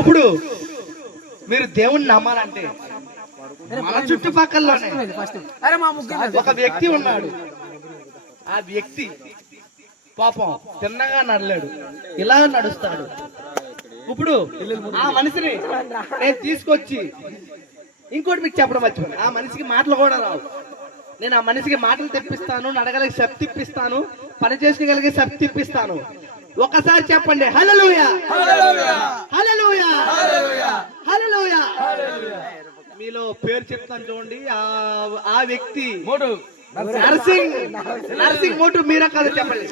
ఇప్పుడు మీరు దేవుణ్ణి నమ్మాలంటే మన చుట్టుపక్కలలోనే ఒక వ్యక్తి ఉన్నాడు. ఆ వ్యక్తి పాపం తిన్నగా నడలేడు, ఇలా నడుస్తాడు. ఇప్పుడు ఆ మనిషిని నేను తీసుకొచ్చి ఇంకోటి మీకు చెప్పడం మర్చిపోయాను. ఆ మనిషికి మాటలు కూడా రావు. నేను ఆ మనిషికి మాటలు తెప్పిస్తాను, నడగలిగే శక్తి ఇప్పిస్తాను, పని చేసుకోగలిగే శక్తి ఇప్పిస్తాను. ఒకసారి చెప్పండి హల్లెలూయా, హల్లెలూయా, హల్లెలూయా. మీలో పేరు చెప్తాను చూడండి. ఆ వ్యక్తి నర్సింగ్ నర్సింగ్ మోటు మీరా కాదు చెప్పండి.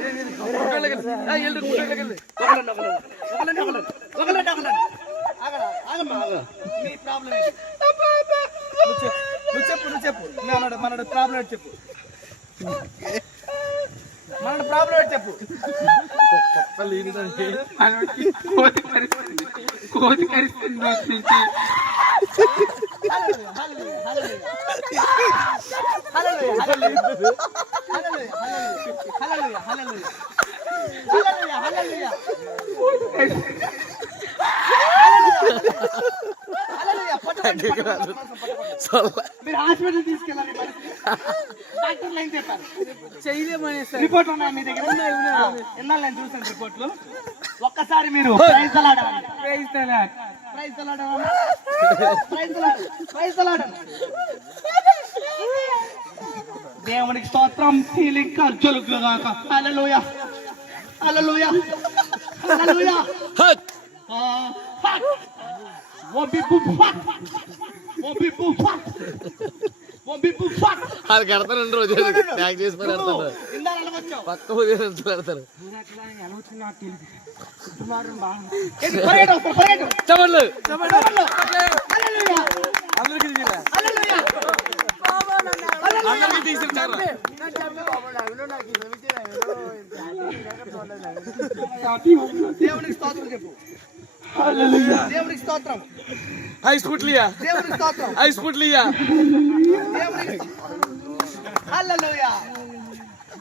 మీ ప్రాబ్లం చెప్పు. మన ప్రాబ్లం చెప్పు. మన ప్రాబ్లం చెప్పు. కోతి కరిస్తుంది. మీరు హాస్పిటల్ తీసుకెళ్ళాలి. డాక్టర్లు ఏం చెప్పారు? చేయలేమని రిపోర్ట్లు ఉన్నాయి మీ దగ్గర? ఎన్నాళ్ళు నేను చూసాను రిపోర్ట్లు. ఒక్కసారి మీరు ప్రైజ్ అలాడాలి. దేవునికి స్తోత్రం. హీలింగ్ జరుగుగాక. హల్లెలూయా, హల్లెలూయా, హల్లెలూయా. అది కడతానండి రోజు ప్యాక్ చేసి మరి పెడతాను. పక్క పెడతారు. దేవునికి స్తోత్రం చెప్పు. దేవునికి స్తోత్రం. ఐస్ పుట్లియా, దేవునికి స్తోత్రం. ఐస్ పుట్లియా. హల్లెలూయా.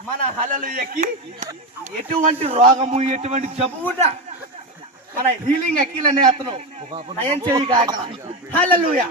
మన హల్లెలూయాకి ఎటువంటి రోగము, ఎటువంటి జబ్బు కూడా మన హీలింగ్ అఖిల్ అనే అతను నయం చేయగాక. హల్లెలూయా.